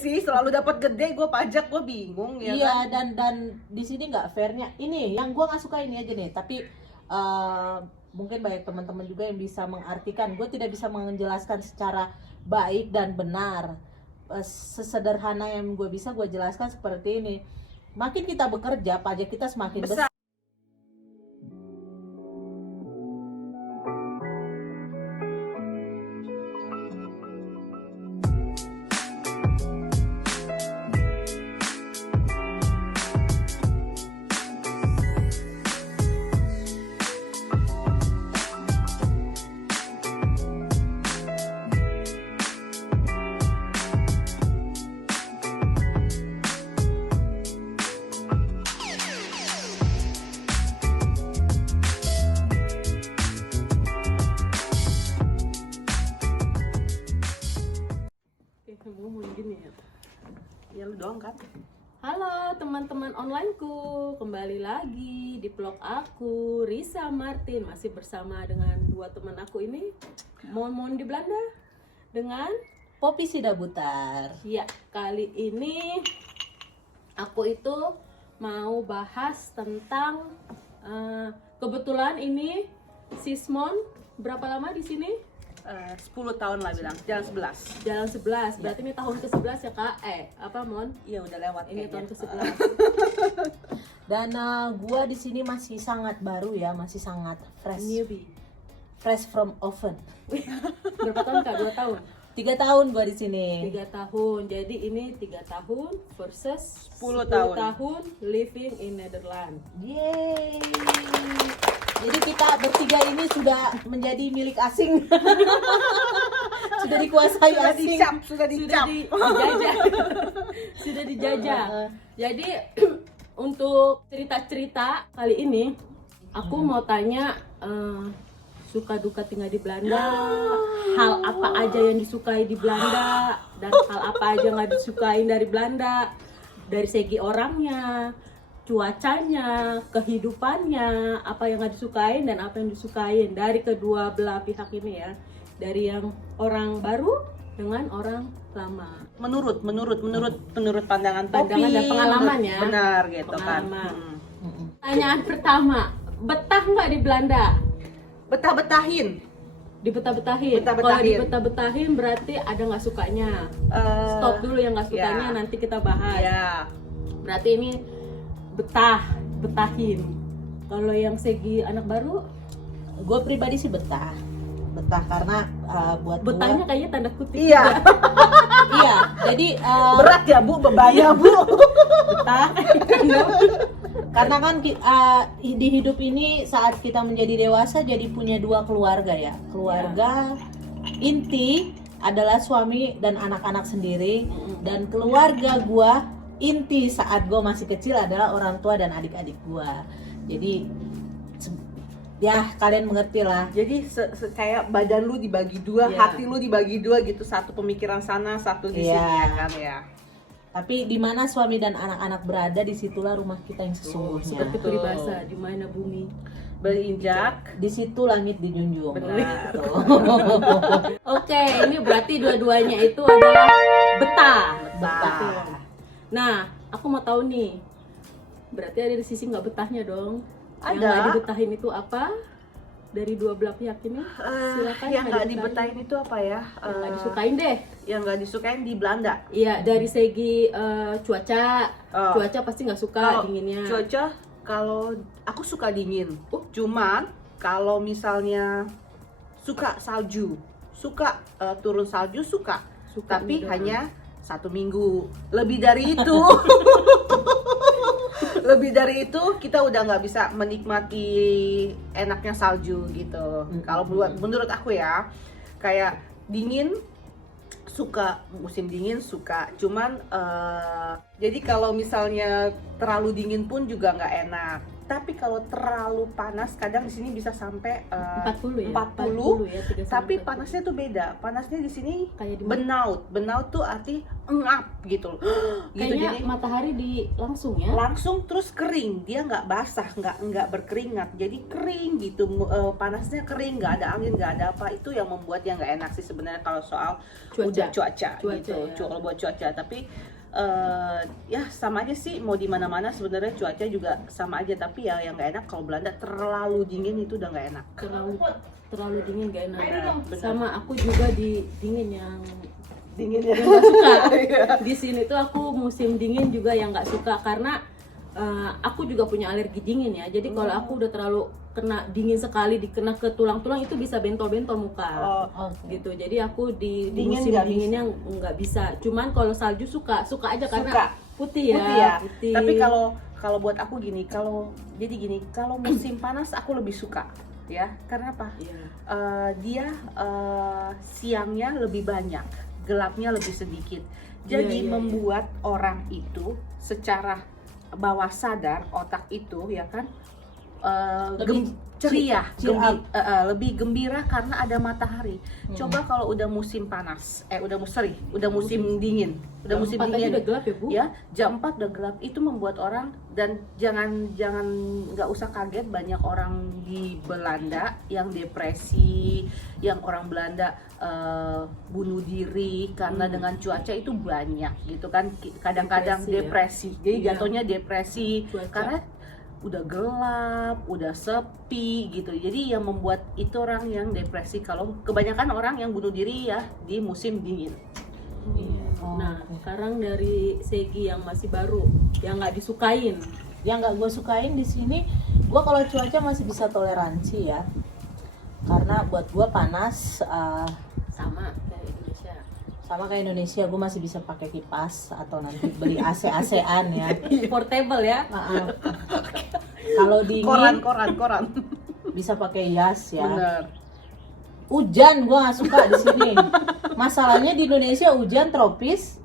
sih, selalu dapat gede, gue pajak gue bingung ya Iya, kan. dan di sini nggak fairnya. Ini yang gue nggak suka ini aja nih. Tapi mungkin banyak teman-teman juga yang bisa mengartikan. Gue tidak bisa menjelaskan secara baik dan benar. Sesederhana yang gue bisa gue jelaskan seperti ini. Makin kita bekerja, pajak kita semakin besar. Ngomong gini ya. Ya lu doang kan. Halo teman-teman onlineku, kembali lagi di vlog aku, Risa Martin, masih bersama dengan dua teman aku ini, Mon di Belanda dengan Poppy Sidabutar. ya, kali ini aku itu mau bahas tentang kebetulan ini Sismon berapa lama di sini? 10 tahun lah bilang, jalan 11. Jalan 11, berarti ini tahun ke-11 ya Kak? Apa Mon? Iya udah lewat Ini kayaknya. tahun ke-11. Dan gua di sini masih sangat baru ya, masih sangat Newbie. fresh from oven. Berapa tahun Kak? 2 tahun? 3 tahun gua di sini. 3 tahun. Jadi ini 3 tahun versus 10 tahun. tahun living in Netherlands. Yeay. Jadi kita bertiga ini sudah menjadi milik asing. Sudah dikuasai Sudah asing. dicap, sudah dicap. Dijajah. Sudah dijajah. Jadi untuk cerita-cerita kali ini aku mau tanya suka duka tinggal di Belanda, hal apa aja yang disukai di Belanda dan hal apa aja nggak disukain dari Belanda, dari segi orangnya, cuacanya, kehidupannya, apa yang nggak disukain dan apa yang disukain dari kedua belah pihak ini ya, dari yang orang baru dengan orang lama. Menurut pandangan Poppy, Pandangan dan pengalaman ya. Benar gitu Pengalaman. kan. Pertanyaan pertama, betah nggak di Belanda? Betah-betahin. Dibetah-betahin. Kalau Betah-betahin. dibetah-betahin berarti ada nggak sukanya. Stop dulu yang nggak sukanya, ya. nanti kita bahas. Ya. Berarti ini betahin. Kalau yang segi anak baru, Gue pribadi sih betah karena buat betahnya gua, kayaknya tanda kutip. Iya. iya. Jadi Berat ya Bu bebannya Bu. betah karena kan di hidup ini saat kita menjadi dewasa jadi punya 2 keluarga ya. Keluarga inti adalah suami dan anak-anak sendiri, dan keluarga gua inti saat gua masih kecil adalah orang tua dan adik-adik gua. Jadi ya kalian mengerti lah. Jadi kayak badan lu dibagi 2, Iya. hati lu dibagi 2 gitu, satu pemikiran sana, satu di sini Iya. ya kan ya. Tapi di mana suami dan anak-anak berada, disitulah rumah kita yang sesungguhnya. Seperti Betul. peribahasa, di mana bumi. Berinjak. Di situ langit dijunjung. Benar. Gitu. Oke, ini berarti dua-duanya itu adalah betah. Betah. Nah, aku mau tahu nih. Berarti ada di sisi nggak betahnya dong. Yang Ada. nggak dibetahin itu apa? Dari dua belah pihak ini. Silakan. Yang nggak dibetahin itu apa ya? Yang nggak disukain deh. Yang nggak disukain di Belanda. Iya, dari segi cuaca. Oh. Cuaca pasti nggak suka Kalau dinginnya. Cuaca, kalau aku suka dingin. Cuman kalau misalnya suka salju, suka turun salju suka. Suka Tapi juga. hanya 1 minggu. Lebih dari itu. Lebih dari itu kita udah nggak bisa menikmati enaknya salju gitu. Kalau menurut aku ya, kayak dingin suka, musim dingin suka, cuman jadi kalau misalnya terlalu dingin pun juga nggak enak. Tapi kalau terlalu panas, kadang di sini bisa sampai 40 ya. 40, ya, 39, tapi 40. panasnya tuh beda. Panasnya di sini Kayak di benaut tuh arti engap gitu loh. Gitu, kayaknya jadi matahari di langsung ya. langsung terus kering, dia nggak basah, nggak berkeringat, jadi kering gitu. Panasnya kering, nggak ada angin, nggak ada apa. Itu yang membuat yang nggak enak sih sebenarnya kalau soal cuaca gitu. ya. Kalau buat cuaca, tapi ya sama aja sih, mau di mana-mana sebenarnya cuaca juga sama aja, tapi ya yang nggak enak kalau Belanda terlalu dingin itu udah nggak enak. Terlalu dingin gak enak. Benar. Sama aku juga di dingin yang Dingin ya. nggak suka. Iya. Di sini tuh aku musim dingin juga yang nggak suka karena aku juga punya alergi dingin ya. Jadi kalau aku udah terlalu kena dingin sekali, dikena ke tulang-tulang itu bisa bentol-bentol muka. Oke. Gitu. Jadi aku di Dingin musim nggak dinginnya nggak bisa. Cuman kalau salju suka aja karena Suka. putih ya. Putih ya. Putih. Tapi kalau buat aku gini, kalau musim panas aku lebih suka ya. Karena apa? Iya. Dia siangnya lebih banyak, gelapnya lebih sedikit. Jadi Iya. membuat orang itu secara bawah sadar otak itu ya kan Lebih ceria, cheer up. lebih gembira karena ada matahari. Coba kalau udah musim panas, udah musim dingin, udah Jam musim 4 aja dingin. udah gelap ya, Bu? Ya, jam 4 udah gelap, itu membuat orang, dan jangan nggak usah kaget, banyak orang di Belanda yang depresi, yang orang Belanda bunuh diri karena dengan cuaca itu banyak gitu kan. Kadang-kadang depresi, ya? jadi Iya. jatuhnya depresi Cuaca. karena udah gelap, udah sepi gitu. Jadi yang membuat itu orang yang depresi. Kalau kebanyakan orang yang bunuh diri ya di musim dingin. Iya. Oh, Nah, oke. sekarang dari Segi yang masih baru, yang nggak disukain. Yang nggak gue sukain di sini, gue kalau cuaca masih bisa toleransi ya, karena buat gue panas Sama kayak Indonesia. sama kayak Indonesia, gue masih bisa pakai kipas atau nanti beli AC-an ya. Portable ya. Kalau dingin Koran. bisa pakai jas ya. Bener. Hujan gue nggak suka di sini. Masalahnya di Indonesia hujan tropis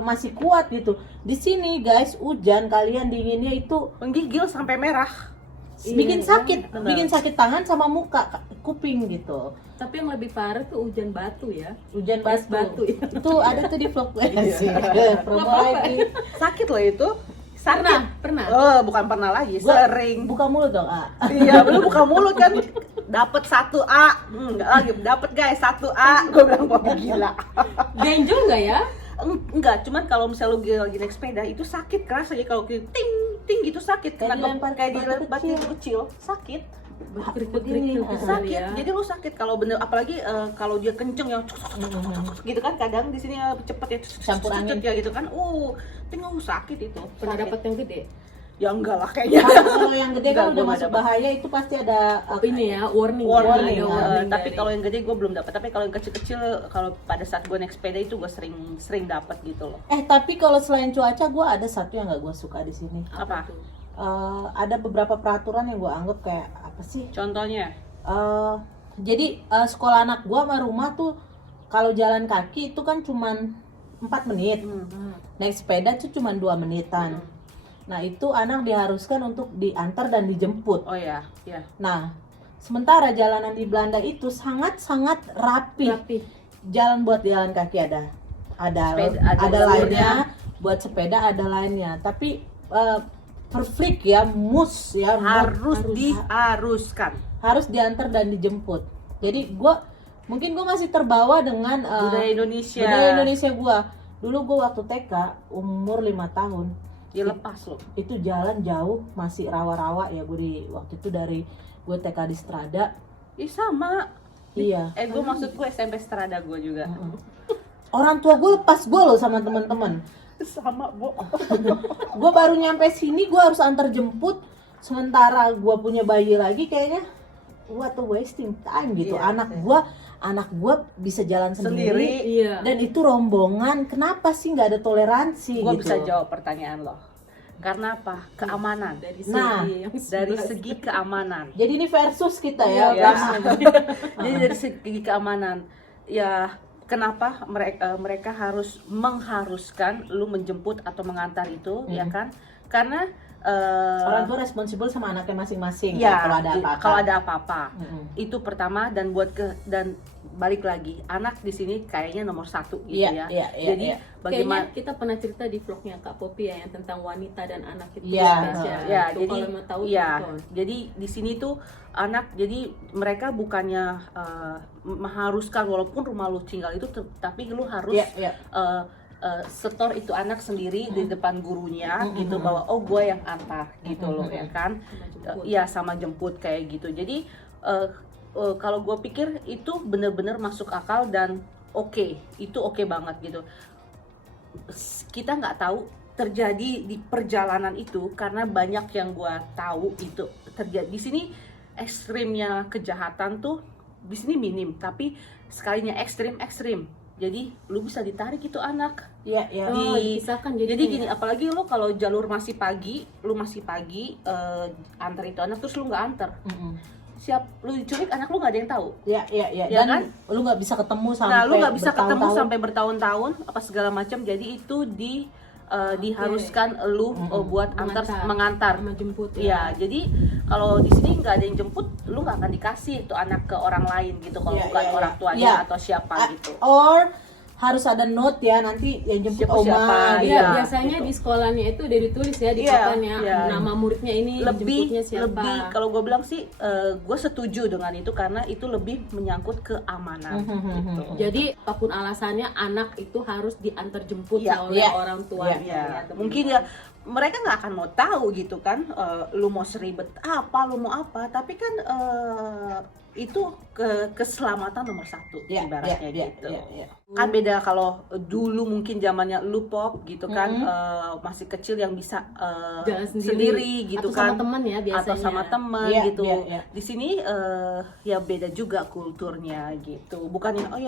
masih kuat gitu. Di sini guys hujan, kalian dinginnya itu Menggigil sampai merah. bikin Iya, sakit, benar. bikin sakit tangan sama muka, kuping gitu. Tapi yang lebih parah tuh hujan batu ya. Hujan Es batu. batu ya. Itu ada tuh di vlog gue sih. Promo Nggak apa-apa. lagi. Sakit loh itu. Pernah. Bukan pernah lagi, Gua sering. buka mulut dong, A. Iya, lu buka mulut kan. Dapat 1A. Enggak lagi, dapat guys 1A. Gue bilang kok gila. Benjol nggak ya? Enggak, cuman kalau misalnya lu lagi naik sepeda itu sakit keras aja, kalau ting ting gitu sakit, Kayak kena dilempar kayak batu dilempar kecil. batu kecil, sakit. Kerikil-kerikil begini, gitu Sakit. ya. Jadi lu sakit kalau bener, apalagi kalau dia kenceng ya gitu kan, kadang di sini cepet ya Campur angin. ya gitu kan. Tinggal sakit itu. Pernah Sakit. dapat yang gede? Ya enggak lah kayaknya. Kalau yang gede Enggak, kan udah gua nggak masuk dapet. bahaya, itu pasti ada Ini ya, warning. Warning, ya. Ada warning tapi dari- kalau yang gede gue belum dapat. Tapi kalau yang kecil-kecil, kalau pada saat gue naik sepeda itu gue sering dapat gitu loh. tapi kalau selain cuaca, gue ada satu yang nggak gue suka di sini. Apa? tuh? Ada beberapa peraturan yang gue anggap kayak apa sih? Contohnya? Jadi sekolah anak gue sama rumah tuh kalau jalan kaki itu kan cuman 4 menit. Naik sepeda tuh cuman 2 menitan. Nah itu anak diharuskan untuk diantar dan dijemput. Oh ya, ya. Nah sementara jalanan di Belanda itu sangat-sangat rapi. Rapi. Jalan buat jalan kaki ada Sepeda, ada ada jalurnya. lainnya, buat sepeda ada lainnya. Tapi perfect ya, Harus diharuskan. harus diantar dan dijemput. Jadi mungkin gue masih terbawa dengan Budaya Indonesia. budaya Indonesia gue. Dulu gue waktu TK umur 5 tahun. Ya lepas loh. Itu jalan jauh, masih rawa-rawa ya, waktu itu dari gue TK di Strada. Ih sama. Iya. Gue maksud gue SMP Strada gue juga. Orang tua gue lepas gue loh sama teman-teman. Sama, Bu. Gue baru nyampe sini, gue harus antar jemput. Sementara gue punya bayi lagi, kayaknya what a wasting time gitu. Iya, Anak gue bisa jalan sendiri. Iya. Dan itu rombongan, kenapa sih nggak ada toleransi Gue gitu? bisa jawab pertanyaan lo. Karena apa? Keamanan. Dari Nah, segi yang Dari sebelah. segi keamanan. Jadi ini versus kita ya. Iya. Bang. Jadi dari segi keamanan, ya kenapa mereka harus mengharuskan lu menjemput atau mengantar itu, ya kan? Karena Orang tua responsibel sama anaknya masing-masing ya, kalau ada apa-apa. kalau ada apa-apa. Mm-mm. Itu pertama, dan dan balik lagi, anak di sini kayaknya nomor 1 gitu Iya, ya. iya, iya, Jadi iya. Kayaknya bagaimana kita pernah cerita di vlognya Kak Popi ya, yang tentang wanita dan anak itu Iya, spesial. ya, Tuh, jadi kalau mau tahu ya, tonton. jadi di sini tuh anak, jadi mereka bukannya mengharuskan walaupun rumah lu tinggal itu, tapi lu harus Iya, iya. setor itu anak sendiri di depan gurunya gitu, Mm-mm. bahwa oh gue yang antar gitu loh ya kan. Sama jemput. Iya, sama jemput kayak gitu. Jadi kalau gue pikir itu bener-bener masuk akal dan oke, itu oke banget gitu. Kita nggak tahu terjadi di perjalanan itu, karena banyak yang gue tahu itu terjadi di sini. Ekstrimnya kejahatan tuh di sini minim, tapi sekalinya ekstrim. Jadi lu bisa ditarik itu anak. Iya, iya. Oh, dipisahkan Jadi jadinya gini, ya? apalagi lu kalau jalur masih pagi, antar itu anak terus lu nggak antar, Mm-mm. siap lu diculik anak lu nggak ada yang tahu. Iya, iya, iya. Ya Dan kan? lu nggak bisa ketemu sampai Nah, lu nggak bisa ketemu bertahun-tahun. sampai bertahun-tahun apa segala macam. Jadi itu diharuskan lu buat mengantar. sama jemput Iya, jadi kalau di sini nggak ada yang jemput, lu nggak akan dikasih itu anak ke orang lain gitu, kalau Iya, bukan iya, orang iya. tuanya Iya. atau siapa gitu. Or harus ada note ya, nanti yang jemput Siapa, oma Iya, Iya, biasanya gitu. di sekolahnya itu udah ditulis ya di Iya, papannya, iya. nama muridnya ini, jemputnya siapa. lebih kalau gue bilang sih, gue setuju dengan itu karena itu lebih menyangkut keamanan gitu. Jadi apapun alasannya, anak itu harus diantar jemput Iya, oleh iya. orang tuanya. Ya, teman-teman. mungkin ya mereka nggak akan mau tahu gitu kan, lu mau seribet apa, lu mau apa, tapi kan itu keselamatan nomor 1 Iya, ibaratnya iya, gitu. iya, iya. Kan beda kalau dulu mungkin zamannya lu pop gitu kan, masih kecil yang bisa Jalan sendiri gitu atau kan, sama teman ya biasanya. atau sama teman Iya, gitu. iya, iya. Di sini ya beda juga kulturnya gitu. Bukannya oh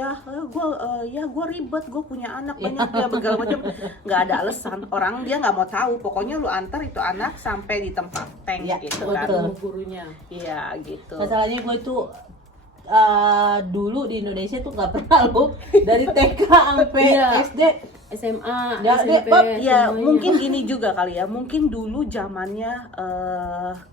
ya gue ribet, gue punya anak banyak ya segala macam. Nggak ada alasan. Orang dia nggak mau tahu. Pokoknya lu antar itu anak sampai di tempat tank Iya, gitu betul. kan. Ketemu gurunya. Iya gitu. Masalahnya gue itu dulu di Indonesia tuh nggak pernah lo dari TK sampai Iya. SD. SMA, Ya, SMP, Ya semuanya. mungkin gini juga kali ya. Mungkin dulu zamannya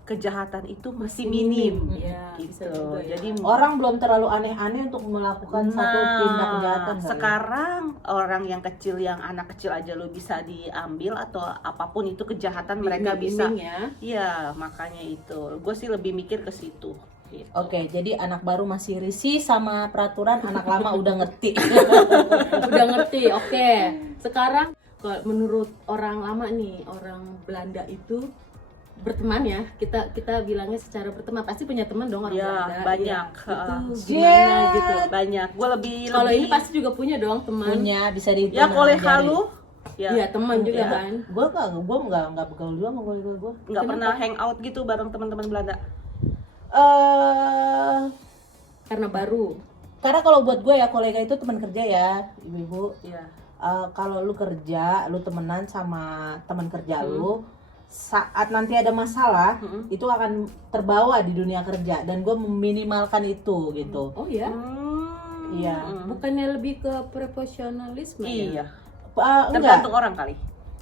kejahatan itu masih minim. Iya, bisa Gitu. juga ya. Jadi Orang belum terlalu aneh-aneh untuk melakukan satu tindak kejahatan. kali ya. sekarang orang yang kecil, yang anak kecil aja lo bisa diambil atau apapun itu kejahatan mereka bisa. Iming-iming ya. Iya, makanya itu. Gue sih lebih mikir ke situ. Gitu. Oke, jadi anak baru masih risih sama peraturan, anak lama udah ngerti. Udah ngerti, oke. Sekarang kalau menurut orang lama nih, orang Belanda itu berteman ya, kita bilangnya secara berteman, pasti punya teman dong orang Ya, Belanda. banyak. Iya. Itu Shit. gimana gitu. Banyak. Gue lebih Kalau ini pasti juga punya dong teman. Punya bisa dihitung. ya koleha jari. lu. Ya, Iya, teman juga Ya, kan. gue nggak bergaul juga sama gue. nggak pernah hangout gitu bareng teman-teman Belanda. Karena baru. Karena kalau buat gue ya kolega itu teman kerja ya, ibu-ibu. Iya. Kalau lu kerja, lu temenan sama teman kerja lu, saat nanti ada masalah, itu akan terbawa di dunia kerja, dan gue meminimalkan itu gitu. Oh ya, Iya. bukannya lebih ke profesionalisme ya? Iya. Enggak. Tergantung orang kali.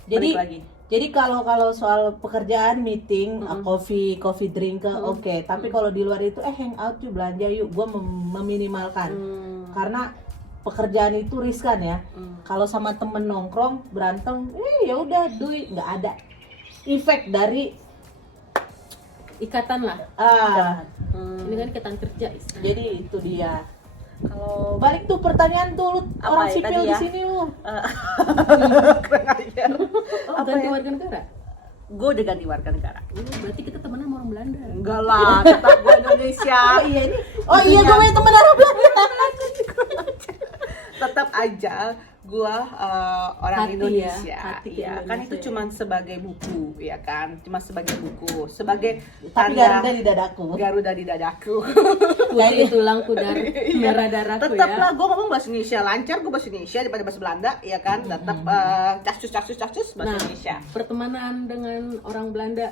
Jadi Balik lagi. Jadi kalau soal pekerjaan, meeting, coffee drink oke. Tapi kalau di luar itu hangout yuk, belanja yuk, gue meminimalkan. Karena pekerjaan itu riskan ya. Kalau sama temen nongkrong berantem, ya udah duit nggak ada. Efek dari Ikatan lah. Ini kan ikatan kerja. Jadi itu dia. Kalau Balik tuh pertanyaan tuh, lu Apa orang ya sipil tadi di ya? sini lu. kurang ajar. Oh, ganti warga negara? Gue udah ganti warga negara. Berarti kita temenan sama orang Belanda. Enggak lah, tetap gue Indonesia. Oh iya ini. Oh iya gue punya temen Arab Belanda. Tetap aja gue orang Hati ya, Indonesia. hati ke Iya, kan Indonesia itu ya. cuma sebagai buku, ya kan? Cuma sebagai buku, sebagai Tapi tanda Garuda di dadaku. Garuda di dadaku. Putih tulangku dari merah darahku Tetap ya. lah, gue ngomong bahasa Indonesia lancar, gue bahasa Indonesia daripada bahasa Belanda, ya kan? Tetap cacus bahasa Nah, Indonesia. pertemanan dengan orang Belanda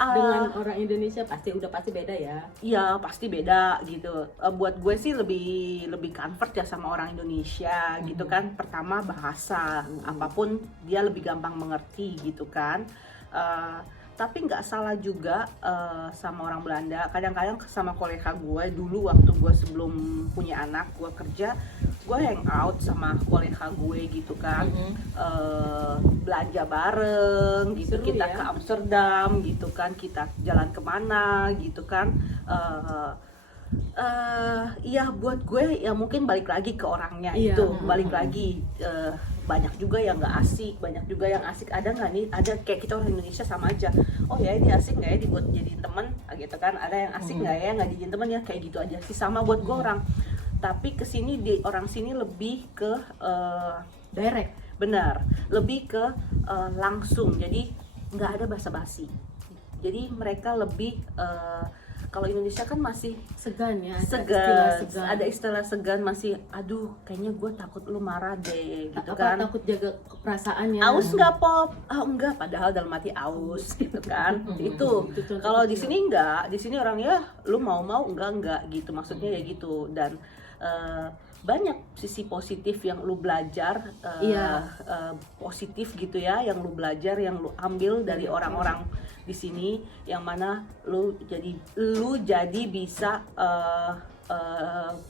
dengan orang Indonesia pasti beda ya. Iya pasti beda gitu. Buat gue sih lebih comfort ya sama orang Indonesia gitu kan. Pertama bahasa, apapun dia lebih gampang mengerti gitu kan. tapi nggak salah juga sama orang Belanda. Kadang-kadang sama kolega gue dulu waktu gue sebelum punya anak, gue kerja, gue hangout sama kolega gue gitu kan. Belanja bareng gitu, Seru kita ya? ke Amsterdam gitu kan, kita jalan kemana gitu kan. Iya buat gue ya mungkin balik lagi ke orangnya Iya. itu, balik lagi. Banyak juga yang nggak asik, banyak juga yang asik. Ada nggak nih, ada kayak kita orang Indonesia sama aja, oh ya dia asik nggak ya dibuat jadiin temen gitu kan. Ada yang asik nggak ya nggak dijadiin temen ya, kayak gitu aja sih sama buat gue orang. Tapi kesini di orang sini lebih ke Direct. benar, lebih ke langsung, jadi nggak ada basa-basi. Jadi mereka lebih kalau Indonesia kan masih Segan ya, ada segan, istilah segan. ada istilah segan, masih aduh kayaknya gue takut lu marah deh gitu Apa, kan. takut jaga perasaannya. Aus nggak Pop? Ah enggak, padahal dalam hati aus gitu kan. Itu Itu contoh kalau di kecil. sini enggak, di sini orang ya lu mau enggak gitu, maksudnya ya gitu. Dan banyak sisi positif yang lu belajar, Iya. positif gitu ya, yang lu belajar, yang lu ambil dari orang-orang di sini, yang mana lu jadi bisa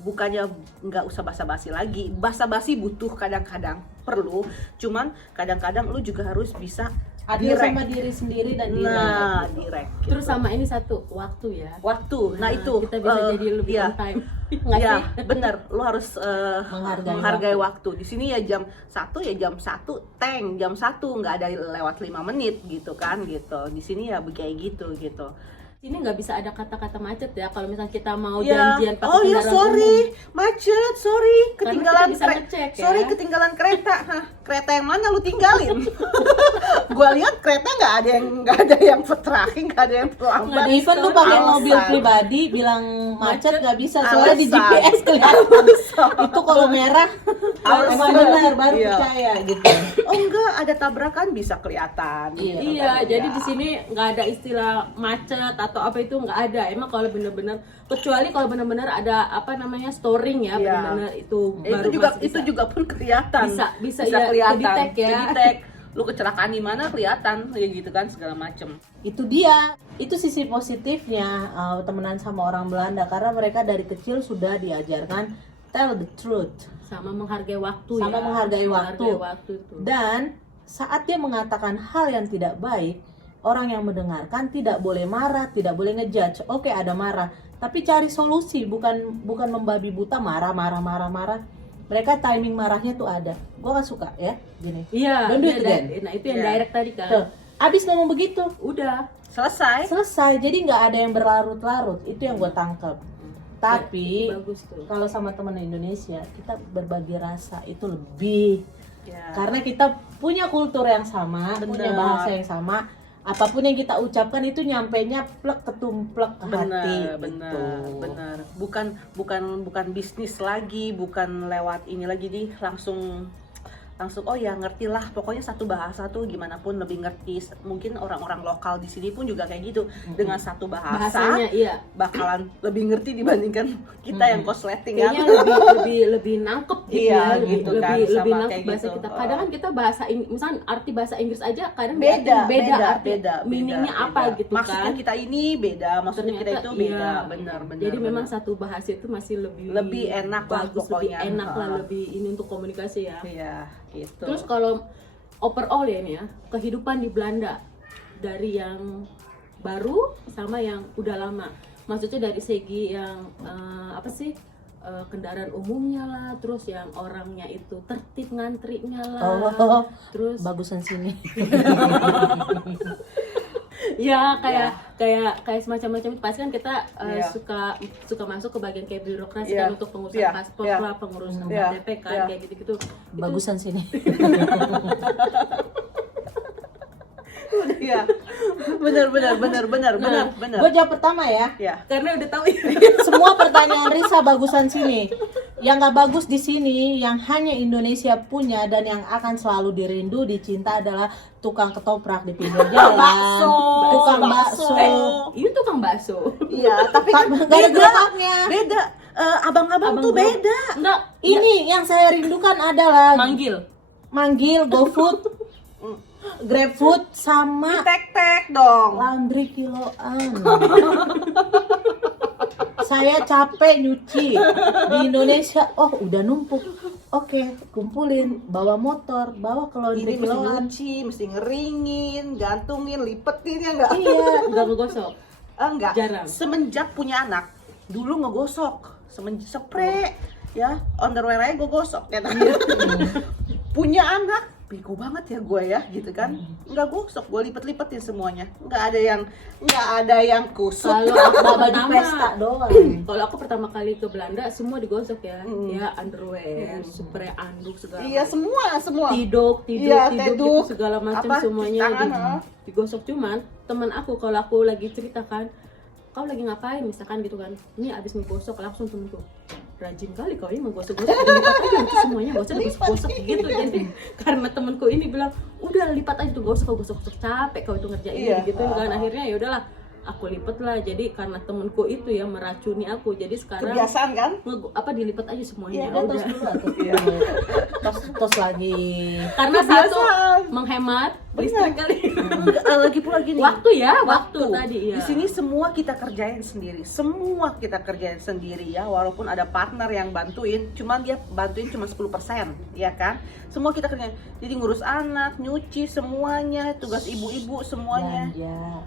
bukannya nggak usah basa-basi lagi. Basa-basi butuh kadang-kadang perlu, cuman kadang-kadang lu juga harus bisa Adil direct. sama diri sendiri dan diri. Nah, direct gitu. Terus sama ini satu, waktu ya. Waktu, nah itu kita bisa jadi lebih iya. on time. Nggak Ya, sih? bener. Lu harus Menghargai waktu. Di sini ya jam 1 ya jam 1 tank, jam 1 nggak ada lewat 5 menit gitu kan gitu. Di sini ya kayak gitu gitu. Ini nggak bisa ada kata-kata macet ya kalau misalnya kita mau Ya. janjian pakai Oh ya, kendaraan sorry, umum. macet, sorry, Karena ketinggalan kita bisa ngecek ya. sorry, ketinggalan kereta. Hah, kereta yang mana lu tinggalin? Gua lihat kereta nggak ada yang petraking, nggak ada yang terlambat. Nggak ada Even lu Alasan. pakai mobil pribadi bilang macet nggak bisa, soalnya di Alasan. GPS kelihatan. Itu kalau merah Alasan. emang benar baru Iya. percaya gitu. Oh enggak, ada tabrakan bisa kelihatan. Iya. Iya, Kan? jadi Ya. di sini nggak ada istilah macet atau apa itu nggak ada. Emang kalau bener-bener, kecuali kalau bener-bener ada apa namanya storing ya, Iya. bener-bener itu Ya, baru itu masih bisa. juga pun kelihatan. Bisa ya, kelihatan. ke-detect ya. Ke-detect. Lu kecelakaan di mana kelihatan ya gitu kan, segala macem. Itu dia, itu sisi positifnya temenan sama orang Belanda, karena mereka dari kecil sudah diajarkan tell the truth sama menghargai waktu sama ya. menghargai waktu. itu. Dan saat dia mengatakan hal yang tidak baik, orang yang mendengarkan tidak boleh marah, tidak boleh ngejudge. Oke, ada marah, tapi cari solusi, bukan membabi buta marah. Mereka timing marahnya tuh ada. Gua gak suka ya gini. Iya, Don't do iya, it again. nah itu yang Iya. direct tadi kan. Tuh, abis ngomong begitu Udah. Selesai. jadi nggak ada yang berlarut-larut. Itu yang gue tangkap. Tapi Bagus tuh. kalau sama teman Indonesia, kita berbagi rasa itu lebih, Ya. karena kita punya kultur yang sama, punya Bener. bahasa yang sama. Apapun yang kita ucapkan itu nyampainya plek ketumplek ke hati. Benar. Bukan bisnis lagi, bukan lewat ini lagi nih langsung oh ya ngerti lah, pokoknya satu bahasa tuh gimana pun lebih ngerti. Mungkin orang-orang lokal di sini pun juga kayak gitu, dengan satu bahasa Bahasanya iya. bakalan lebih ngerti dibandingkan kita yang kosleting ya. Kayaknya lebih nangkep gitu Iya, ya, gitu kan, lebih sama nangkep kayak bahasa gitu. kita. Kadang kan kita bahasa misalnya arti bahasa Inggris aja kadang beda arti meaningnya apa gitu maksudnya kan. kita ini beda, maksudnya kita Ternyata itu beda. iya. Benar. Jadi memang satu bahasa itu masih lebih enak lah bagus, pokoknya. lebih enak lah, Ha. lebih ini untuk komunikasi ya. Iya, gitu. Terus kalau overall ya ini ya, kehidupan di Belanda dari yang baru sama yang udah lama. Maksudnya dari segi yang apa sih? Kendaraan umumnya lah, terus yang orangnya itu tertib ngantrinya lah. Terus Bagusan sini. ya kayak semacam-macam itu. Pasti kan kita Iya. suka masuk ke bagian kayak birokrasi Iya. kan, untuk pengurusan Iya. paspor Iya. lah, pengurusan Iya. KTP kan, Iya. kayak gitu-gitu. Bagusan sini. Iya. Benar. Gue jawab pertama ya. Ya. Karena udah tahu Semua pertanyaan Risa bagusan sini. Yang nggak bagus di sini, yang hanya Indonesia punya dan yang akan selalu dirindu, dicinta adalah tukang ketoprak di pinggir jalan, tukang bakso. ini tukang bakso. Iya, tapi kan Gak ada gerobaknya. beda. Abang-abang tuh Abang beda. Enggak, Ini yang saya rindukan adalah manggil. manggil GoFood. GrabFood sama tek-tek dong. laundry kiloan. Saya capek nyuci di Indonesia. Oh, udah numpuk. Oke, kumpulin, bawa motor, bawa ke laundry Ini mesti kiloan. nyuci, mesti ngeringin, gantungin, lipetin ya enggak? Iya, Nggak ngegosok. Enggak. Jarang. Semenjak punya anak, dulu ngegosok, spray ya, underwear aja gue gosok ya. Punya anak, bego banget ya gue ya, gitu kan? Nggak gosok, gue lipet-lipetin semuanya. Nggak ada yang kusut. Kalau aku baju pertama, pesta doang. kalau aku pertama kali ke Belanda semua digosok ya, Hmm. ya underwear, spray anduk segala Iya semua. tiduk Iya, gitu teduk. segala macam Apa, semuanya tangan, digosok. Cuman teman aku kalau aku lagi ceritakan, kau lagi ngapain misalkan gitu kan, ini abis ngegosok, langsung temenku, rajin kali kau ini menggosok-gosok, lipat aja itu semuanya, gak usah digosok-gosok gitu. Jadi karena temenku ini bilang, udah lipat aja tuh, gak usah kau gosok-gosok, capek kau itu ngerjain Iya. gitu kan. Akhirnya ya udahlah, aku lipet lah. Jadi karena temenku itu ya meracuni aku, jadi sekarang Kebiasaan kan? dilipat aja semuanya. Iya, tos Udah. dulu, tos Iya. tos lagi. Karena satu Kebiasaan. menghemat listrik kali. Lagi pula gini. Waktu ya, waktu tadi ya. Di sini semua kita kerjain sendiri. Semua kita kerjain sendiri ya, walaupun ada partner yang bantuin, cuman dia bantuin cuma 10%, ya kan? Semua kita kerjain. Jadi ngurus anak, nyuci semuanya, tugas ibu-ibu semuanya.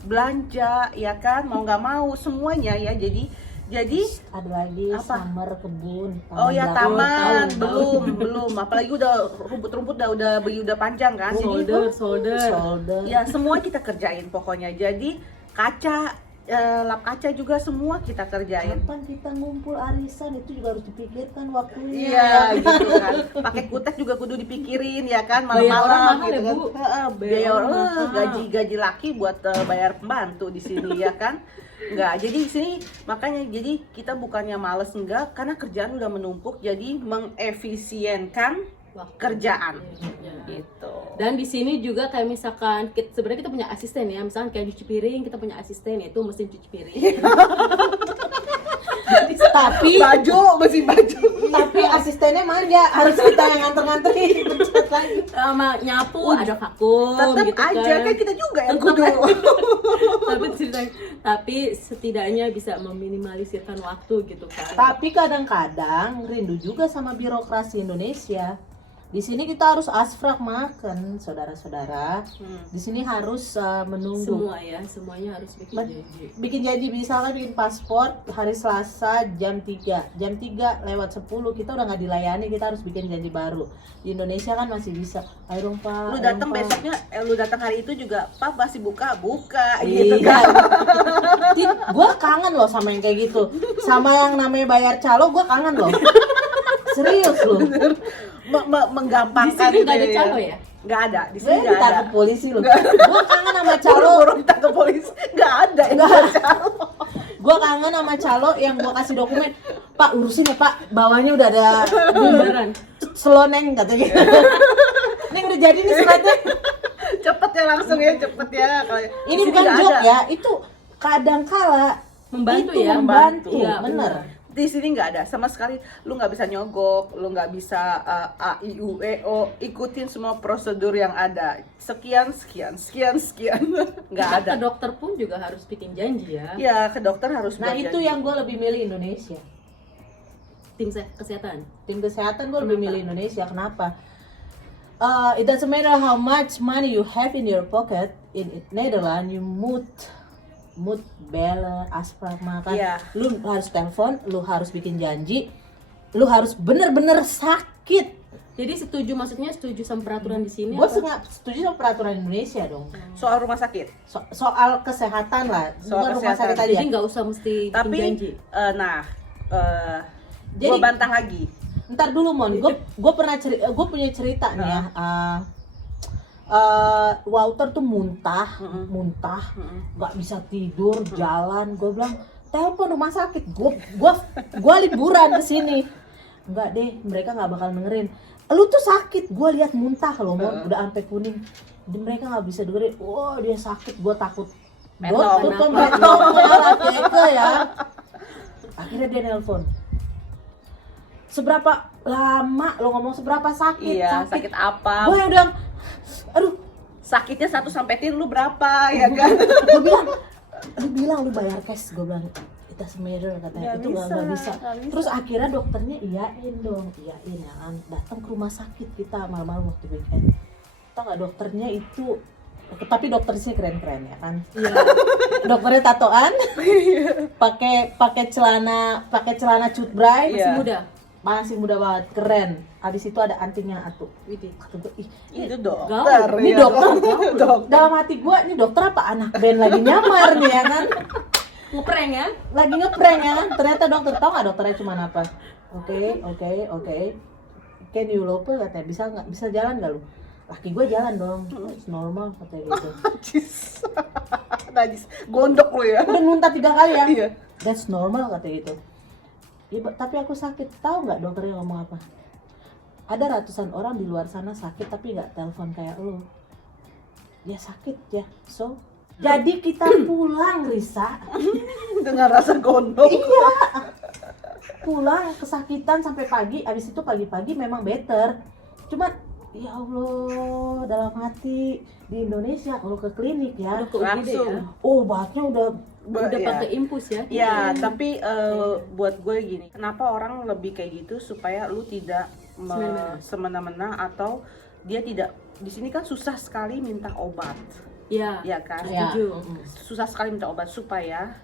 Belanja, ya kan? Mau nggak mau semuanya ya. Jadi Ada lagi Apa? summer kebun. oh ya taman tahu. belum. Apalagi udah rumput-rumput udah panjang kan. Jadi Solder. ya semua kita kerjain pokoknya. Jadi kaca, lap kaca juga semua kita kerjain. Kapan kita ngumpul arisan itu juga harus dipikirkan waktunya. Iya gitu kan. Pakai kutek juga kudu dipikirin ya kan, Bayar orang malam-malam mahal gitu ya, kan. Bu. Biaya Bayar orang orang mahal. gaji laki buat bayar pembantu di sini ya kan. Enggak, jadi di sini makanya jadi kita bukannya males enggak, karena kerjaan udah menumpuk, jadi mengefisienkan Waktu. kerjaan Iya. gitu. Dan di sini juga kayak misalkan sebenarnya kita punya asisten ya, misalkan kayak cuci piring kita punya asisten yaitu mesin cuci piring. Tapi Mesin baju. tapi asistennya manja, harus kita yang nganter-nganterin pencet lagi. Sama nyapu ada vakum Tetap gitu aja kan kita juga yang kudu. tapi setidaknya bisa meminimalisirkan waktu gitu kan. Tapi kadang-kadang rindu juga sama birokrasi Indonesia. Di sini kita harus asfrak makan, saudara-saudara. Di sini harus menunggu. Semuanya harus bikin Ba- janji. Bikin janji, misalkan bikin paspor hari Selasa jam 3 lewat 10 kita udah nggak dilayani, kita harus bikin janji baru. Di Indonesia kan masih bisa, ayo dong Pak, Lu ayo datang dong, Pak. besoknya, lu datang hari itu juga, Pak masih buka gitu kan. Iya. Gue kangen loh sama yang kayak gitu, sama yang namanya bayar calo, gue kangen loh. Serius loh. Menggampangkan Di sini nggak ada gitu calo ya? Nggak ada, di Gue sini nggak ada. ditangkap polisi loh. Gue kangen sama calo. Buru-buru ditangkap polisi, nggak ada yang Nggak. calo. Gue kangen sama calo yang gue kasih dokumen. Pak urusin ya Pak, bawahnya udah ada Beneran. seloneng katanya. Neng udah jadi nih suratnya. Cepet ya langsung ya, cepet ya. Ini bukan joke ya, itu kadang-kala Membantu itu ya, membantu, Iya, bener. Di sini nggak ada sama sekali. Lu nggak bisa nyogok, lu nggak bisa A, I, U, E, O, ikutin semua prosedur yang ada. Sekian. Nggak Kita ada. ke dokter pun juga harus bikin janji ya. Ya ke dokter harus Nah buat itu janji. yang gue lebih milih Indonesia. Tim kesehatan. Tim kesehatan gue lebih milih Indonesia. Kenapa? It doesn't matter how much money you have in your pocket in Netherlands, you mood bellen, asfrak makan. Iya. Lu harus telepon, lu harus bikin janji, lu harus bener-bener sakit. Jadi maksudnya setuju sama peraturan di sini? Gue apa? setuju sama peraturan Indonesia dong. Soal rumah sakit. Soal kesehatan lah, Soal bukan rumah kesehatan. sakit aja. Jadi nggak usah mesti bikin Tapi janji. Jadi- gua bantah lagi. Ntar dulu Mon, gue punya cerita nih ya. Walter tuh muntah, nggak bisa tidur, jalan. Gue bilang telepon rumah sakit. Gue liburan ke sini. Enggak deh, mereka nggak bakal dengerin. Lu tuh sakit, gue lihat muntah loh Mon, udah sampai kuning. Mereka nggak bisa dengerin. Oh dia sakit, gue takut. Metong. Tutup ya. Akhirnya dia nelpon. Seberapa lama lo ngomong seberapa sakit? Iya, sakit apa? Gue yang bilang, aduh, sakitnya 1 sampai 10 lu berapa ya kan? Gue bilang, lu bilang lu bayar cash, gue bilang it doesn't matter katanya, itu nggak bisa. Terus akhirnya dokternya iyain ya kan, datang ke rumah sakit kita malam-malam waktu weekend. Tau nggak dokternya itu, tapi dokternya keren-keren ya kan. Iya. Dokternya tatoan, pakai celana cut bray, Iya. masih muda banget, keren. Habis itu ada antingnya atuh. Widih. Kata gue, ih, Itu dokter. ini ya. dokter. Dokter. Dalam hati gue, ini dokter apa anak band lagi nyamar nih ya kan? Ngeprank ya? Lagi ngeprank ya kan? Ternyata dokter, tau nggak dokternya cuma apa? Oke. Can you lope katanya, bisa jalan nggak lu? Laki gue jalan dong, it's normal katanya gitu. Najis, gondok lu ya. Udah muntah 3 kali ya? Iya. That's normal katanya gitu. Ya, tapi aku sakit, tahu nggak dokternya ngomong apa? Ada ratusan orang di luar sana sakit tapi nggak telepon kayak lo. Ya sakit ya, so. Jadi kita pulang Risa, Dengan rasa gondok. iya, pulang kesakitan sampai pagi. Abis itu pagi-pagi memang better. Cuma ya Allah, dalam hati di Indonesia kalau ke klinik ya, Udah ke UGD Langsung. ya? obatnya udah Udah Iya. pakai infus ya? Ya, tapi buat gue gini, kenapa orang lebih kayak gitu supaya lu tidak Semena-mena. semena-mena atau dia tidak, di sini kan susah sekali minta obat, Iya. ya kan? ya. Setuju. Susah sekali minta obat supaya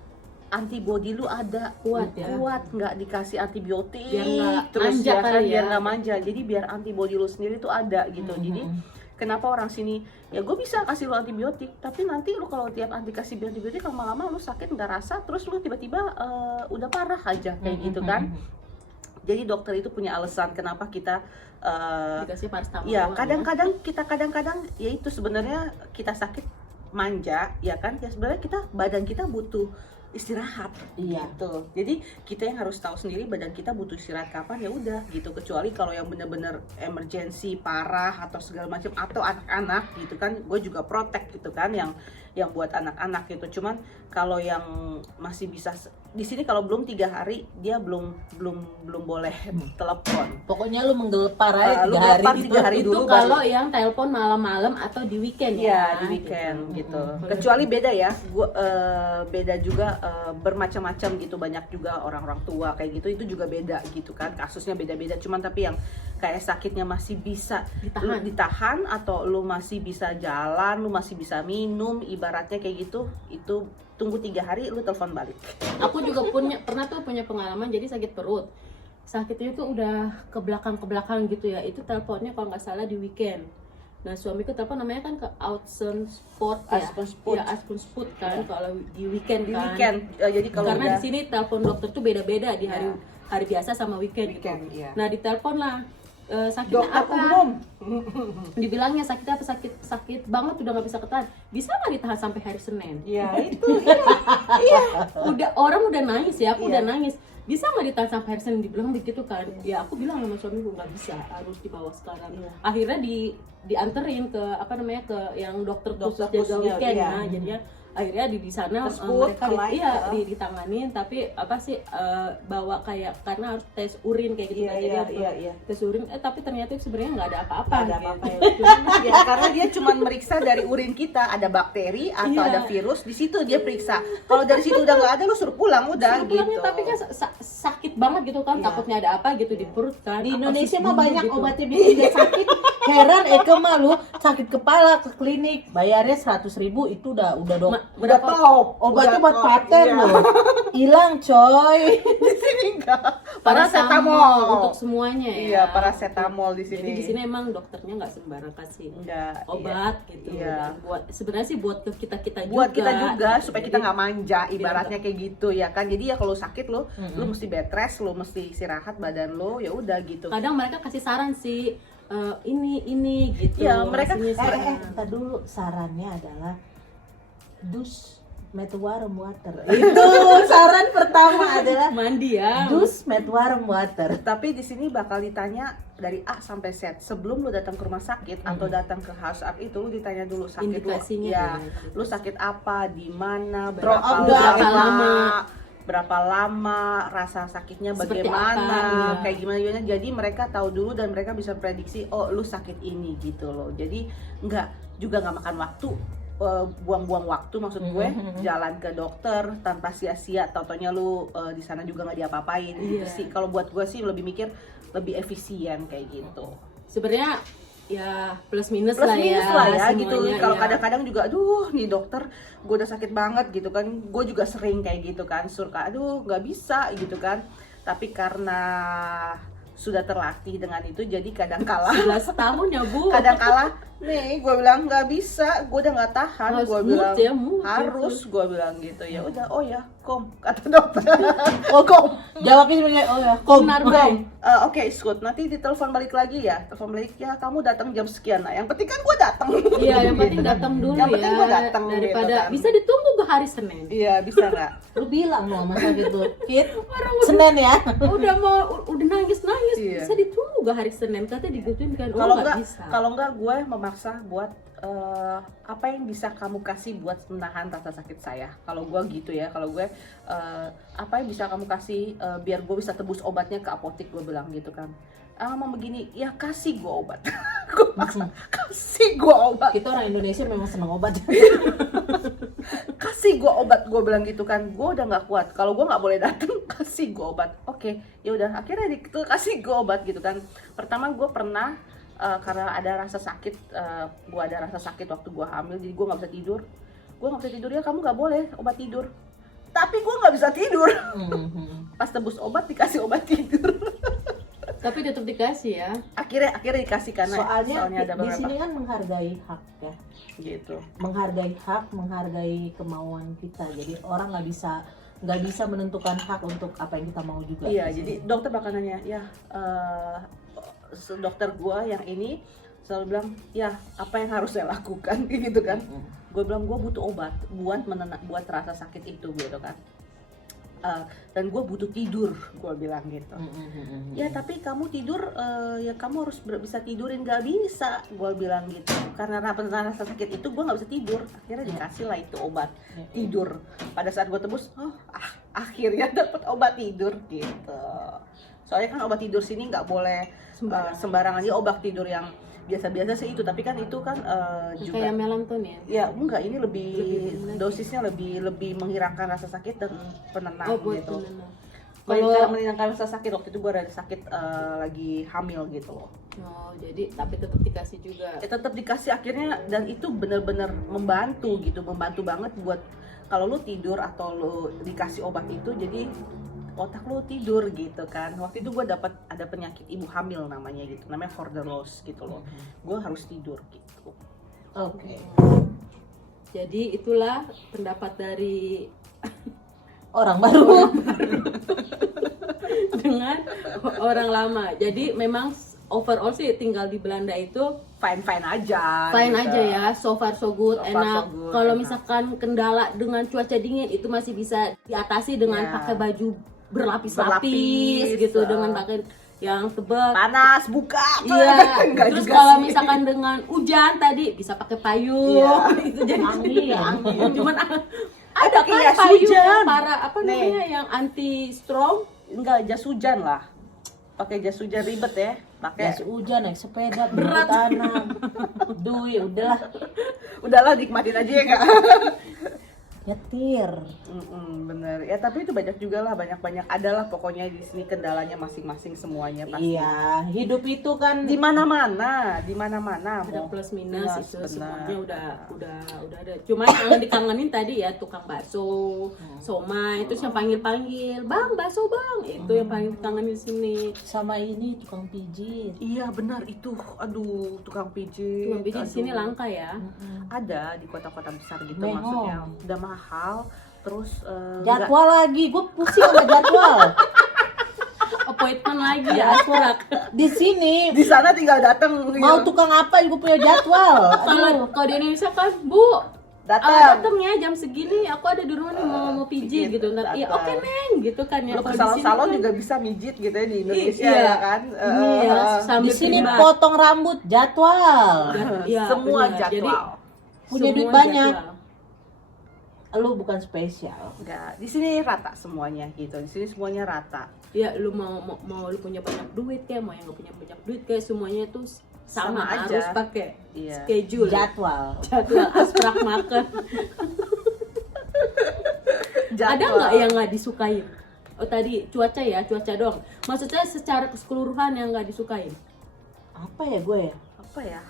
antibody lu ada Kuat ya. nggak dikasih antibiotik Biar nggak terus manja ya kan, kali biar ya. nggak manja, jadi biar antibody lu sendiri tuh ada gitu. Jadi kenapa orang sini, ya gue bisa kasih lu antibiotik, tapi nanti lu kalau tiap kasih antibiotik lama-lama lu sakit nggak rasa, terus lu tiba-tiba udah parah aja kayak gitu kan. Jadi dokter itu punya alasan kenapa kita Dikasih paracetamol. ya doang kadang-kadang ya itu sebenarnya kita sakit manja ya kan, ya sebenarnya badan kita butuh istirahat. Iya. Gitu. Jadi kita yang harus tahu sendiri badan kita butuh istirahat kapan, ya udah gitu. Kecuali kalau yang benar-benar emergency parah atau segala macam, atau anak-anak gitu kan, gue juga protect gitu kan, yang buat anak-anak gitu. Cuman kalau yang masih bisa di sini, kalau belum 3 hari dia belum boleh telepon. Pokoknya lu menggelepar aja Lu 3 hari gelepar gitu. 3 hari Itu dulu kalau yang telepon malam-malam atau di weekend Iya, ya. di weekend gitu. Kalau Kecuali beda ya, gua beda juga, bermacam-macam gitu. Banyak juga orang-orang tua kayak gitu, itu juga beda gitu kan. Kasusnya beda-beda. Cuman tapi yang kayak sakitnya masih bisa lu Ditahan. ditahan, atau lu masih bisa jalan, lu masih bisa minum, ibaratnya kayak gitu, itu tunggu 3 hari lu telepon balik. Aku juga pernah punya pengalaman, jadi sakit perut. Sakitnya itu udah ke belakang gitu ya. Itu teleponnya kalau nggak salah di weekend. Nah, suamiku telepon, namanya kan ke Outsun Sport ya. Outsun Ya, Outsun Sport kan kalau di weekend Di kan. weekend, jadi kalau Karena udah di sini telepon dokter tuh beda-beda di hari biasa sama weekend, Weekend, gitu. iya. Nah, ditelepon lah, sakitnya dokter apa? umum. Dibilangnya sakitnya apa, sakit banget udah nggak bisa ketahan. Bisa nggak ditahan sampai hari Senin? Ya itu. Orang udah nangis ya, aku Iya. udah nangis. Bisa nggak ditahan sampai hari Senin, dibilang begitu kan? Ya aku bilang sama suamiku nggak bisa, harus dibawa sekarang. Iya. Akhirnya dianterin ke ke yang dokter khusus Dokter jaga khususnya, weekend. iya. Nah, jadinya akhirnya di sana Ke Sput, mereka ke Light, ditanganin, tapi bawa kayak karena harus tes urin kayak gitu. Iya, Jadi iya, harus iya. tes urin, tapi ternyata sebenarnya nggak ada apa-apa. Nggak ada apa-apa gitu. Ya, karena dia cuma meriksa dari urin kita ada bakteri atau Iya. ada virus, di situ dia periksa. Kalau dari situ udah nggak ada, lu suruh pulang udah Suruh pulangnya, gitu. tapi kan sakit banget gitu kan, Iya. takutnya ada apa gitu di perut kan. Di Apa Indonesia sih mah dulu banyak gitu. obatnya bikin dia sakit. Heran Eke mah lu sakit kepala ke klinik bayarnya 100.000 itu udah dong. Udah top. Obatnya Udah buat top, paten iya. loh. Hilang coy. Di sini enggak. Paracetamol Paracetamol. untuk semuanya ya. Iya, paracetamol di sini. Jadi di sini emang dokternya nggak sembarang kasih enggak obat gitu. Iya. Dan buat sebenarnya sih buat ke kita Buat kita juga gitu. supaya kita Jadi, nggak manja, ibaratnya kayak gitu ya kan. Jadi ya kalau sakit lu mesti bed rest, lu mesti istirahat badan lu, ya udah gitu. kadang mereka kasih saran sih, ini gitu. Iya, mereka- Kasihnya saran. Entar dulu, sarannya adalah dus met warm water. Itu saran pertama adalah mandi ya. dus met warm water. Tapi di sini bakal ditanya dari A sampai Z. Sebelum lu datang ke rumah sakit atau datang ke house up itu, lu ditanya dulu sakit lu. Indikasinya Ya, ya. lu sakit apa, di mana, Drop berapa up lama, berapa lama, rasa sakitnya Seperti bagaimana, apa, iya. kayak gimana. Jadi mereka tahu dulu dan mereka bisa prediksi, oh lu sakit ini gitu loh. Jadi enggak juga nggak makan waktu, buang-buang waktu maksud gue, jalan ke dokter tanpa sia-sia, tau-taunya lu di sana juga nggak diapa-apain gitu sih. Kalau buat gue sih lebih mikir lebih efisien kayak gitu. Sebenarnya ya plus minus Plus minus lah ya gitu. semuanya, Kalau ya. kadang-kadang juga aduh nih dokter gue udah sakit banget gitu kan, gue juga sering kayak gitu kan, surka aduh nggak bisa gitu kan, tapi karena sudah terlatih dengan itu jadi kadang kala 11 tahun ya Bu. kadang kala nih gue bilang nggak bisa, gue udah nggak tahan, Harus gue mood bilang ya, mood harus, gitu. gue bilang gitu ya udah, oh ya kom kata dokter. Oh kom. Jawabnya sebenarnya oh ya, kom. Benar, Kom. Bang. Oke, Scott, nanti ditelepon balik lagi ya. Telepon balik ya, kamu datang jam sekian. Nah, yang penting kan gue datang. Iya, yang penting Gitu. datang dulu Yang penting ya. gua datang Daripada gitu kan. bisa ditunggu ke hari Senin. Iya, bisa nggak? Lu bilang dong masa gitu. Kit, Senin ya. Udah nangis-nangis, Iya. bisa ditunggu ke hari Senin. Katanya digituin kan, oh nggak bisa. Kalau nggak gue memaksa buat apa yang bisa kamu kasih buat menahan rasa sakit saya. Kalau gue gitu ya, kalau gue apa yang bisa kamu kasih biar gue bisa tebus obatnya ke apotek, gue bilang gitu kan. Mau begini, ya kasih gue obat. Gue maksa, kasih gue obat. Kita orang Indonesia memang senang obat. Kasih gue obat, gue bilang gitu kan. Gue udah nggak kuat, kalau gue nggak boleh datang, kasih gue obat. Oke, ya udah akhirnya itu kasih gue obat gitu kan. Pertama gue pernah karena ada rasa sakit, gue ada rasa sakit waktu gue hamil, jadi gue nggak bisa tidur. Gue nggak bisa tidur, ya kamu nggak boleh obat tidur. Tapi gue nggak bisa tidur. Pas tebus obat dikasih obat tidur. Tapi tetap dikasih ya. Akhirnya dikasih karena Soalnya ada di beberapa sini kan menghargai hak ya. gitu. Menghargai hak, menghargai kemauan kita. Jadi orang nggak bisa menentukan hak untuk apa yang kita mau juga. Iya, di sini. jadi dokter bakal nanya, ya dokter gua yang ini selalu bilang, ya apa yang harus saya lakukan gitu kan. Gue bilang gue butuh obat buat rasa sakit itu gitu kan. Dan gue butuh tidur, gue bilang gitu. Ya tapi kamu tidur, ya kamu harus bisa tidurin, nggak bisa, gue bilang gitu. Karena rasa sakit itu gue nggak bisa tidur. Akhirnya dikasih lah itu obat tidur. Pada saat gue tebus, akhirnya dapet obat tidur gitu. Soalnya kan obat tidur sini nggak boleh sembarangan. Ya obat tidur yang biasa-biasa sih itu, tapi kan itu kan juga Kayak melatonin. ya enggak, ini lebih Lebih dosisnya lebih menghilangkan rasa sakit dan penenang buat gitu. penenang. Menghilangkan rasa sakit, waktu itu gue ada sakit lagi hamil gitu loh. Oh, jadi tapi tetap dikasih juga. Ya tetap dikasih akhirnya, dan itu benar-benar membantu banget buat kalau lu tidur atau lu dikasih obat itu, jadi otak lu tidur gitu kan. Waktu itu gue ada penyakit ibu hamil namanya gitu, namanya Horder loss gitu loh. Gue harus tidur gitu. Oke. Jadi itulah pendapat dari Orang baru. dengan orang lama. Jadi memang overall sih tinggal di Belanda itu Fine aja. fine gitu. aja ya, so far so good, So far enak. so good, Kalau enak. misalkan kendala dengan cuaca dingin itu masih bisa diatasi dengan Ya. pakai baju berlapis-lapis Berlapis, gitu, dengan pakai yang tebal. Panas buka. Iya. Enggak Terus juga kalau sih. misalkan dengan hujan tadi bisa pakai payung. Iya. Itu jadi Angin. cuman ada pakai kan jas payung hujan. para apa Nih. namanya yang anti storm. Enggak, jas hujan lah. Pakai jas hujan ribet ya. Pakai Jas hujan, naik sepeda, berat tanam. Duit, udahlah. udahlah nikmatin aja ya enggak. Nyetir. Bener ya, tapi itu banyak juga lah, banyak adalah pokoknya di sini kendalanya masing-masing semuanya pasti. Iya, hidup itu kan Di mana-mana Ada mau plus minus Plus, itu benar. semuanya udah ada. Cuma yang dikangenin tadi ya tukang bakso, somai itu yang panggil bang bakso bang, itu yang paling dikangenin di sini. sama ini tukang pijit. Iya benar itu, aduh tukang pijit. Tukang biji di sini aduh. langka ya. Ada di kota-kota besar gitu, Mehong. maksudnya udah mahal, terus Jadwal lagi, gue pusing sama jadwal. Appointment lagi ya, akurat. Di sini di sana tinggal datang mau tukang apa juga punya jadwal. Kalau di Indonesia kan bu datang. datangnya jam segini, aku ada di rumah nih mau pijit gitu. Nah, iya datang. oke neng gitu kan ya. Lu ke Kalau di sini salon-salon kan- juga bisa mijit gitu ya di Indonesia Iya. ya kan. Iya, Di sambil sini terlibat. potong rambut jadwal. Iya, semua benar. jadwal. Jadi, Punya duit semua banyak. jadwal. Lu bukan spesial. Enggak, di sini rata semuanya gitu. Di sini semuanya rata. Ya lu mau lu punya banyak duit kayak mau yang nggak punya banyak duit kayak semuanya tuh sama Sama harus aja. pakai Iya. schedule. Jadwal. Jadwal asprak makan. Ada nggak yang nggak disukain? Oh tadi cuaca ya, cuaca doang. Maksudnya secara keseluruhan yang nggak disukain? Apa ya gue? Apa ya?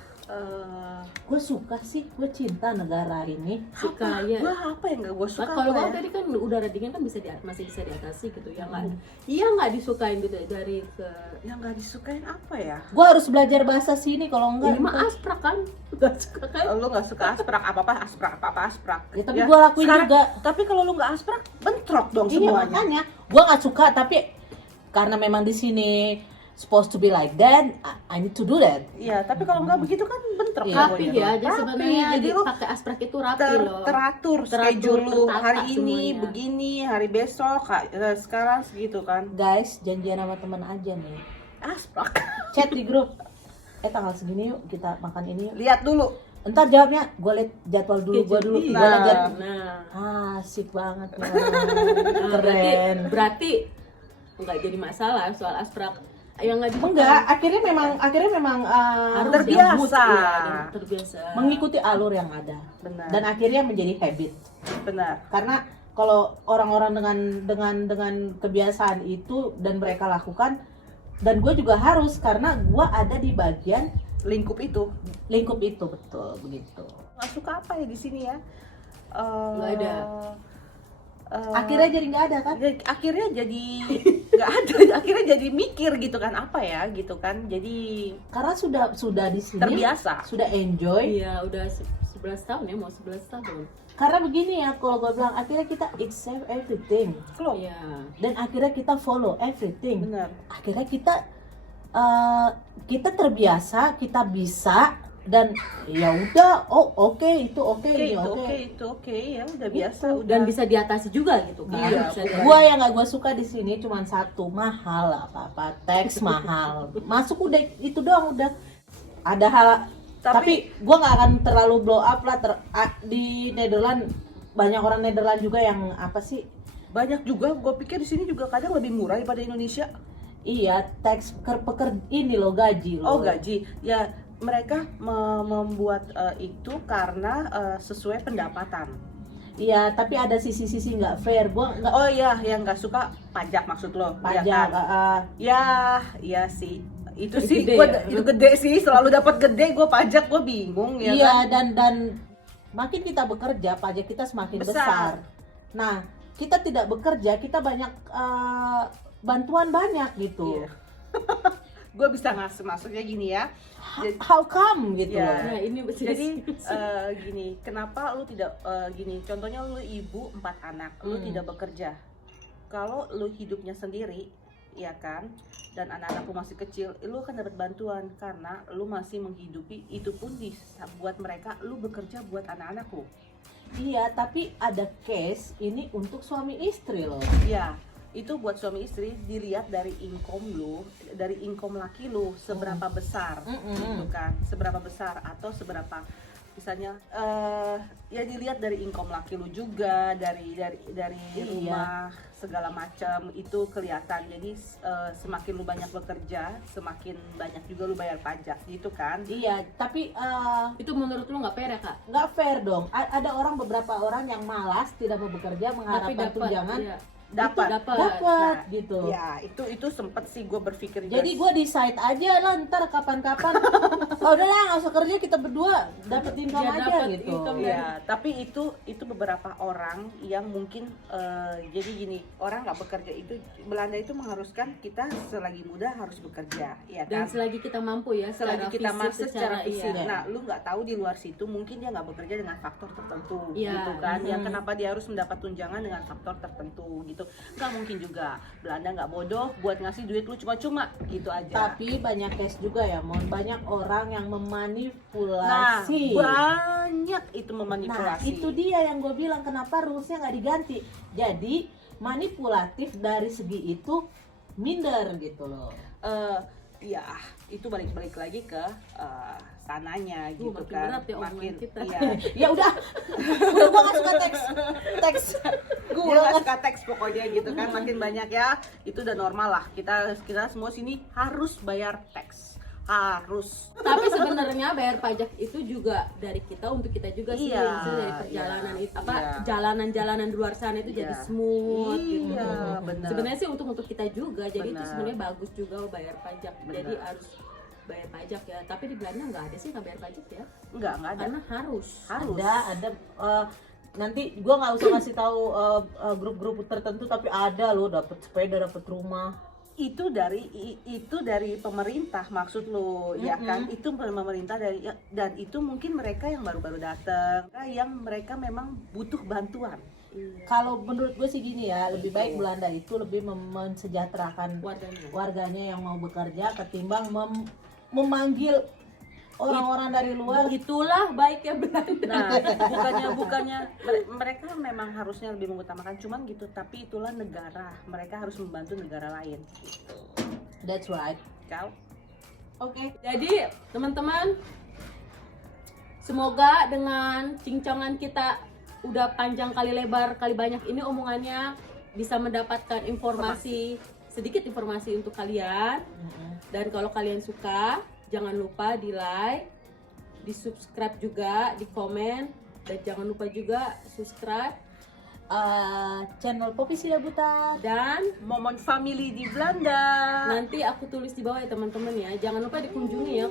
Gue suka sih, gue cinta negara ini. Suka Gue ya. apa yang nggak gue Nah, suka? kalau apa kamu ya? tadi kan udara dingin kan masih bisa diatasi gitu ya nggak? Iya nggak disukain gitu dari ke Yang nggak disukain apa ya? Gue harus belajar bahasa sini kalau enggak. ini mah asprak kan? Nggak suka kan? Lu nggak suka asprak apa asprak. Ya, tapi gua lakuin juga. Tapi kalau lu nggak asprak, bentrok dong Iya semuanya. makanya, gue nggak suka tapi karena memang di sini supposed to be like that, I need to do that. Iya, tapi kalau nggak begitu kan bentrok. Iya. Rapi semuanya ya, dong. jadi Rapi, sebenarnya jadi lu pakai asprak itu rapi loh. teratur Teratur, schedule lu tertata hari ini semuanya. begini, hari besok sekarang segitu kan. Guys, janjian sama teman aja nih. Asprak. Chat di grup. Tanggal segini yuk kita makan ini yuk. Lihat dulu. Entar jawabnya, gue liat jadwal dulu, gue dulu. Iya. Gua liat jadwal. Nah, Asik banget nih. nah, Keren. berarti nggak jadi masalah soal asprak. Yang nggak disukai. Enggak, akhirnya memang Harus terbiasa. ya, mood, ya, dan terbiasa. mengikuti alur yang ada. Benar. Dan akhirnya menjadi habit. Benar. Karena kalau orang-orang dengan kebiasaan itu dan mereka lakukan, dan gue juga harus karena gue ada di bagian Lingkup itu. lingkup itu, betul begitu. Nggak suka apa ya di sini ya? Nggak ada. Akhirnya jadi nggak ada kan? Akhirnya jadi nggak ada. Akhirnya jadi mikir gitu kan, apa ya gitu kan. Jadi Karena sudah di sini terbiasa. sudah enjoy. Iya, udah 11 tahun ya, mau 11 tahun. Karena begini ya, kalau gue bilang akhirnya kita accept everything Klop. Iya. dan akhirnya kita follow everything. Benar. Akhirnya kita terbiasa, kita bisa, dan ya udah, oke itu oke Oke, ini itu oke. oke, itu oke ya udah biasa udah. Dan bisa diatasi juga gitu kan. Iya, Bisa bukan. di- Gua yang nggak gua suka di sini cuma satu, mahal apa teks mahal. Masuk udah itu doang udah. Ada hal tapi gua nggak akan terlalu blow up lah di Nederland. Banyak orang Nederland juga yang apa sih? Banyak juga, gue pikir di sini juga kadang lebih murah daripada Indonesia. Iya, teks ini loh gaji loh. Oh gaji, ya mereka membuat itu karena sesuai pendapatan. Iya, tapi ada sisi-sisi nggak fair. Gua nggak Oh iya, yang nggak suka pajak maksud lo? pajak. Ya, kan? Ya sih. Itu sih, Gede ya? itu gede sih, selalu dapat gede. Gue pajak, gue bingung ya Iya, kan. dan makin kita bekerja, pajak kita semakin besar. Nah, kita tidak bekerja, kita banyak bantuan banyak gitu. Iya. Gue bisa ngasih maksudnya gini ya. How come gitu Ya. loh. Nah, ini Jadi gini, kenapa lu tidak gini? Contohnya lu ibu 4 anak, lu tidak bekerja. Kalau lu hidupnya sendiri, ya kan, dan anak-anak lu masih kecil, lu akan dapat bantuan karena lu masih menghidupi. Itu pun buat mereka, lu bekerja buat anak-anak lu. Iya, tapi ada case ini untuk suami istri loh. Ya, itu buat suami istri dilihat dari income lu, dari income laki lu seberapa besar, gitu kan, seberapa besar atau seberapa, misalnya ya dilihat dari income laki lu juga, dari rumah segala macam itu kelihatan. Jadi semakin lu banyak bekerja, semakin banyak juga lu bayar pajak, gitu kan? Iya, tapi itu menurut lu nggak fair ya kak? nggak fair dong. Ada beberapa orang yang malas tidak mau bekerja mengharapkan tunjangan. iya. Dapat. Dapat gitu. Ya, itu sempet sih gue berpikir. Jadi gue decide aja lah ntar kapan-kapan. Oh udah lah nggak usah kerja, kita berdua dapat income Ya, aja dapat gitu. income. Iya, tapi itu beberapa orang yang mungkin jadi gini, orang nggak bekerja itu, Belanda itu mengharuskan kita selagi muda harus bekerja, ya Dan kan? selagi kita mampu ya, Selagi kita masuk secara fisik. iya. Nah, lu nggak tahu di luar situ mungkin dia nggak bekerja dengan faktor tertentu, Iya, gitu kan? Yang kenapa dia harus mendapat tunjangan dengan faktor tertentu, gitu? Nggak mungkin juga. Belanda nggak bodoh buat ngasih duit lu cuma-cuma, gitu aja. Tapi banyak case juga ya, Mon. Banyak orang yang Nah, memanipulasi. banyak itu Nah, memanipulasi. itu dia yang gue bilang kenapa rulesnya nggak diganti. Jadi manipulatif dari segi itu minder gitu loh. Ya itu balik lagi ke sananya gitu makin kan, berat ya omongan kita. iya. Ya udah gue nggak suka teks. Gue nggak suka teks pokoknya gitu kan, makin banyak ya, itu udah normal lah, kita semua sini harus bayar teks, harus. Tapi sebenarnya bayar pajak itu juga dari kita untuk kita juga sih. Iya, Maksudnya dari perjalanan iya, itu apa iya. jalanan-jalanan di luar sana itu jadi Iya. smooth gitu. Iya, benar. Sebenarnya sih untuk kita juga. Jadi itu Benar. sebenarnya bagus juga bayar pajak. Benar. Jadi harus bayar pajak ya. Tapi di Belanda nggak ada sih nggak bayar pajak ya. Enggak ada. Karena harus. Ada nanti gua nggak usah kasih tahu grup-grup tertentu, tapi ada loh dapat sepeda, dapat rumah. Itu dari pemerintah maksud lo, ya kan? Itu pemerintah dan itu mungkin mereka yang baru-baru datang, yang mereka memang butuh bantuan. Kalau menurut gue sih gini ya, lebih baik Belanda itu lebih mensejahterakan warganya yang mau bekerja ketimbang memanggil orang-orang dari luar. Itulah baiknya Belanda. Nah, bukannya mereka memang harusnya lebih mengutamakan cuman gitu, tapi itulah negara, mereka harus membantu negara lain. That's right. Kau? Oke, jadi teman-teman, semoga dengan cincongan kita udah panjang kali lebar kali banyak ini omongannya bisa mendapatkan sedikit informasi untuk kalian. Dan kalau kalian suka, jangan lupa di like, di subscribe juga, di komen, dan jangan lupa juga subscribe Channel Poppy Sida Buta. dan Momon Family di Belanda. nanti aku tulis di bawah ya teman-teman ya. Jangan lupa dikunjungi ya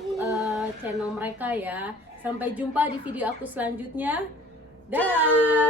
channel mereka ya. Sampai jumpa di video aku selanjutnya. Dah.